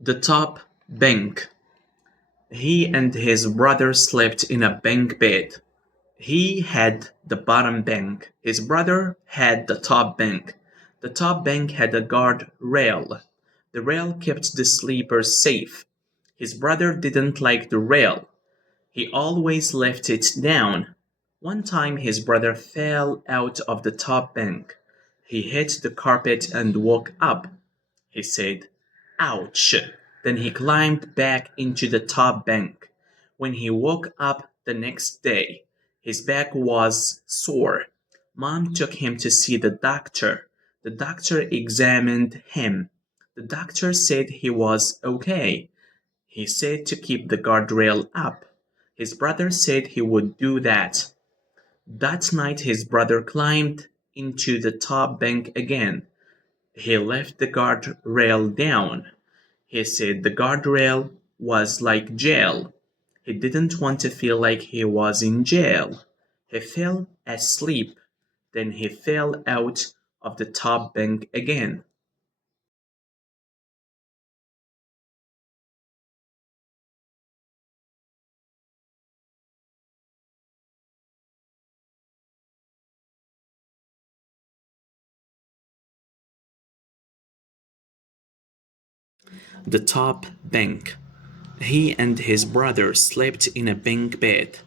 The top bunk. He and his brother slept in a bunk bed. He had the bottom bunk. His brother had the top bunk. The top bunk had a guard rail. The rail kept the sleepers safe. His brother didn't like the rail. He always left it down. One time his brother fell out of the top bunk. He hit the carpet and woke up. He said, "Ouch!" Then he climbed back into the top bunk. When he woke up the next day, his back was sore. Mom took him to see the doctor. The doctor examined him. The doctor said he was okay. He said to keep the guardrail up. His brother said he would do that. That night his brother climbed into the top bunk again. He left the guardrail down. He said the guardrail was like jail. He didn't want to feel like he was in jail. He fell asleep. Then he fell out of the top bunk again. The top bunk. He and his brother slept in a bunk bed.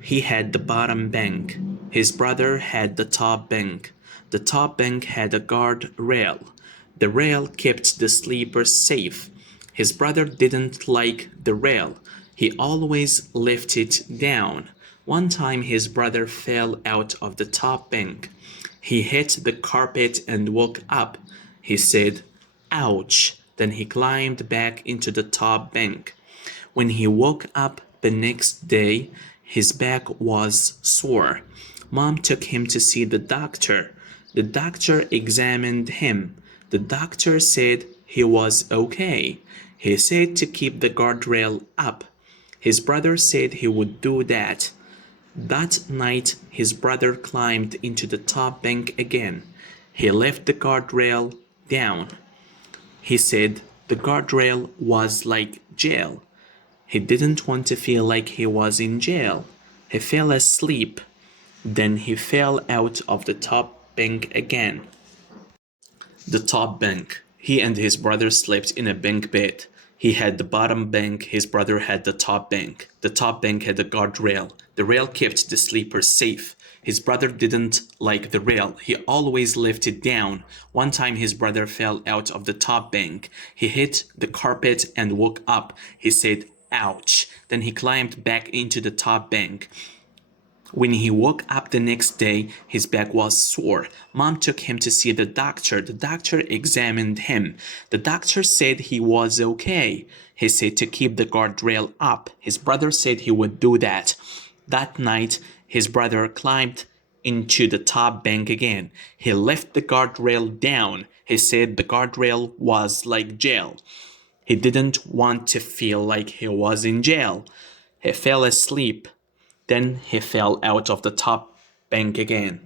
He had the bottom bunk. His brother had the top bunk. The top bunk had a guard rail. The rail kept the sleepers safe. His brother didn't like the rail. He always left it down. One time his brother fell out of the top bunk. He hit the carpet and woke up. He said, "Ouch!" Then he climbed back into the top bunk. When he woke up the next day, his back was sore. Mom took him to see the doctor. The doctor examined him. The doctor said he was okay. He said to keep the guardrail up. His brother said he would do that. That night, his brother climbed into the top bunk again. He left the guardrail down. He said the guardrail was like jail. He didn't want to feel like he was in jail. He fell asleep. Then he fell out of the top bunk again. The top bunk. He and his brother slept in a bunk bed. He had the bottom bunk, his brother had the top bunk. The top bunk had a guardrail. The rail kept the sleepers safe. His brother didn't like the rail. He always left it down. One time his brother fell out of the top bunk. He hit the carpet and woke up. He said, "Ouch!" Then he climbed back into the top bunk. When he woke up the next day, his back was sore. Mom took him to see the doctor. The doctor examined him. The doctor said he was okay. He said to keep the guardrail up. His brother said he would do that. That night, his brother climbed into the top bunk again. He left the guardrail down. He said the guardrail was like jail. He didn't want to feel like he was in jail. He fell asleep. Then he fell out of the top bunk again.